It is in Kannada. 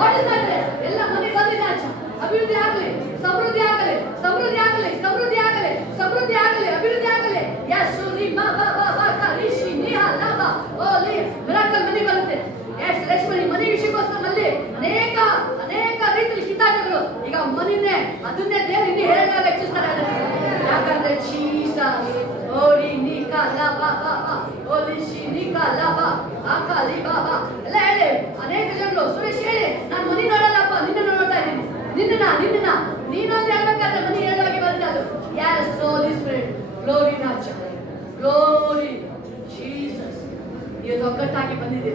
What is that? ಎಲ್ಲ ಮನೆ ಬಂದಿದೆ ಆಚ. ಅಭಿವೃದ್ಧಿ ಆಗಲಿ, ಸಮೃದ್ಧಿ ಆಗಲಿ, ಸಮೃದ್ಧಿ ಆಗಲಿ, ಸಮೃದ್ಧಿ ಆಗಲಿ, ಸಮೃದ್ಧಿ ಆಗಲಿ, ಅಭಿವೃದ್ಧಿ ಆಗಲಿ. ಯಸ್ ಮಾ ಬಾ ಬಾ ಬಾ ಕಲಿಶಿ ನಿಹಾ ಲಬಾ ಓಲಿ ಮಿರಾಕಲ್ ಮನೆ ಬರುತ್ತೆ. ಯಸ್ ರೇಷ್ಮಣಿ ಮನೆ ವಿಷಯಕ್ಕೋಸ್ಕರ ಅಲ್ಲಿ ಅನೇಕ ಅನೇಕ ರೀತಿಯ ಕಿತಾಟಗಳು ಈಗ ಮನಿನೇ ಅದನ್ನೇ ದೇವರು ಇನ್ನೂ ಹೇಳಲಾಗ ಹೆಚ್ಚಿಸ್ತಾರೆ. ಯಾಕಂದ್ರೆ ಜೀಸಸ್ ಓರಿ ನಿಕಾ ಲಬಾ ಬಾ ಬಾ ಓಲಿ ಶಿ ನಿಕಾ ಲಬಾ ಆಕಾಲಿ ಬಾಬಾ ಎಲ್ಲ ಹೇಳಿ ಅನೇಕ ಜನರು ಸುರೇಶ್ ಹೇಳಿ ನಾನು ಮನಿ ನೋಡಲ್ಲಪ್ಪ ನಿನ್ನ ನೋಡ್ತಾ ಇದ್ದೀನಿ, ನಿನ್ನ ನೀನೊಂದು ಹೇಳ್ಬೇಕಾದ್ರೆ ಮನಿ ಹೇಳುವಾಗೆ ಬಂದಿದೆ ಅದು. ಯಸ್ ಹೋಲಿ ಸ್ಪಿರಿಟ್ ಗ್ಲೋರಿ ರಾಜ ಗ್ಲೋರಿ ಜೀಸಸ್ ಇವತ್ತು ಒಗ್ಗಟ್ಟಾಗಿ ಬಂದಿದೆ.